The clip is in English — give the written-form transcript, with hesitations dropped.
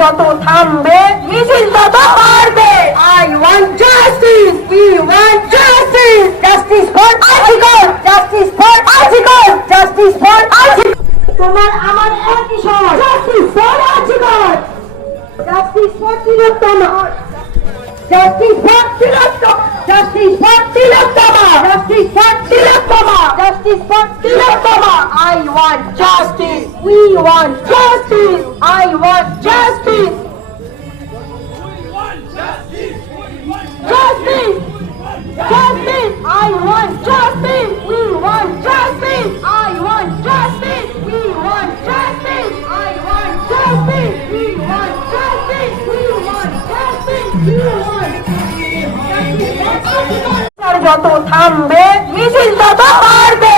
যত থামবে মিছিল তত বাড়বে। I want justice, we want justice, justice for Artikal, justice for Artikal, justice for Artikal। তোমার আমার একই সমাজ, justice for Artikal, justice for Tilottama, justice for Tilottama, justice for Tilottama, justice for Tilottama, justice for Tilottama. I want justice, we want justice, I want justice, justice, justice, I want justice, we want justice, I want justice, we want justice, I want justice, we want justice, we want justice, we want justice। যত থামবে মিছিল তত বাড়বে।